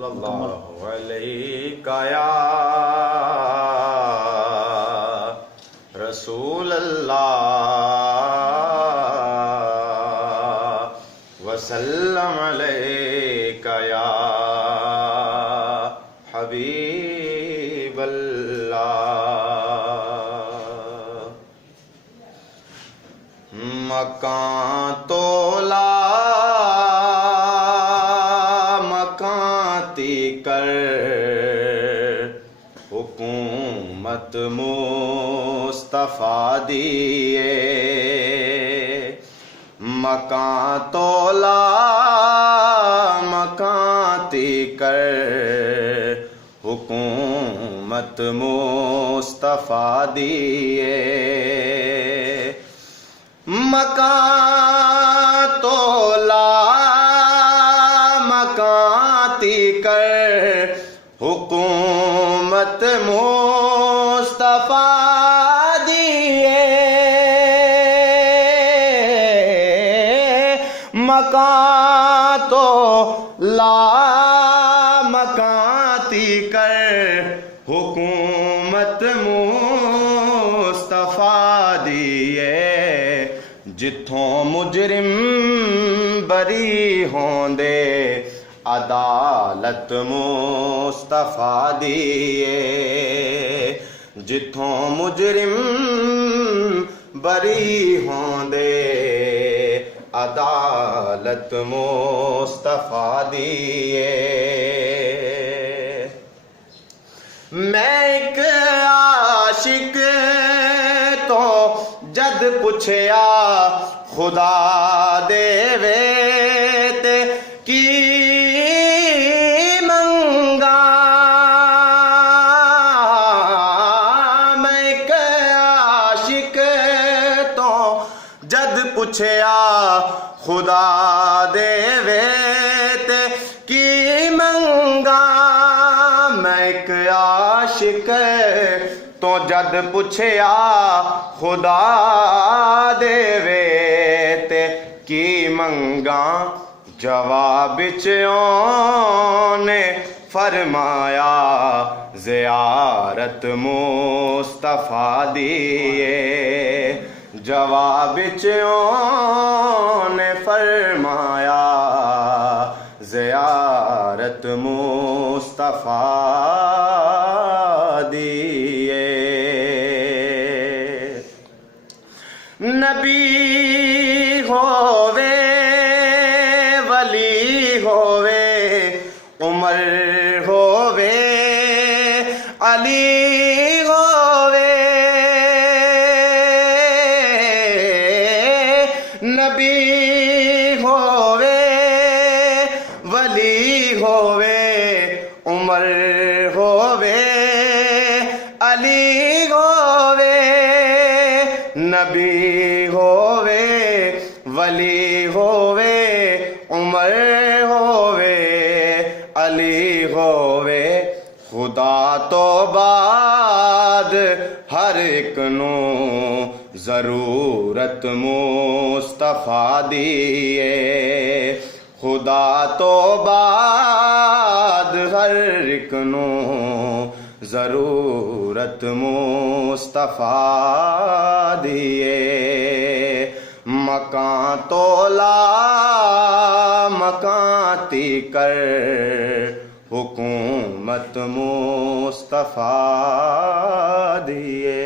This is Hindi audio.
सल्लल्लाहु अलैका या रसूल अल्लाह वसल्लम अलैका या हबीब अल्लाह। मकां तोला कर हुकूमत मुस्तफा दिए। मकां तोला मकाती कर हुकूमत मुस्तफा दिए। मकां तोला कर हुकूमत मुस्तफा दिए। मकां तो ला मकाती कर हुकूमत मुस्तफा दिए। जिथों मुजरिम बरी होंदे अदालत मुस्तफा दिए। जिथों मुजरिम बरी होंदे अदालत मुस्तफा दिए। मैं एक आशिक तो जद पुछया खुदा देवे ते की पुछया खुदा देवे ते की मंगा। मैं एक आशिक तो जद पुछया खुदा देवे ते की मंगा। जवाब ने फरमाया ज़ियारत मुस्तफा दिए। जवाब ने फरमाया ज़ियारत मुस्तफा दिए। नबी होवे वली होवे उमर होवे अली नबी होवे वली होवे उमर होवे अली होवे। नबी होवे वली होवे उमर होवे अली होवे। खुदा तो बाद हर एक नू ज़रूरत मुस्तफा दिए। खुदा तो बाद हर एक नू ज़रूरत मुस्तफा दिए। मकां तोला मकाती कर हुकूमत मुस्तफा दिए।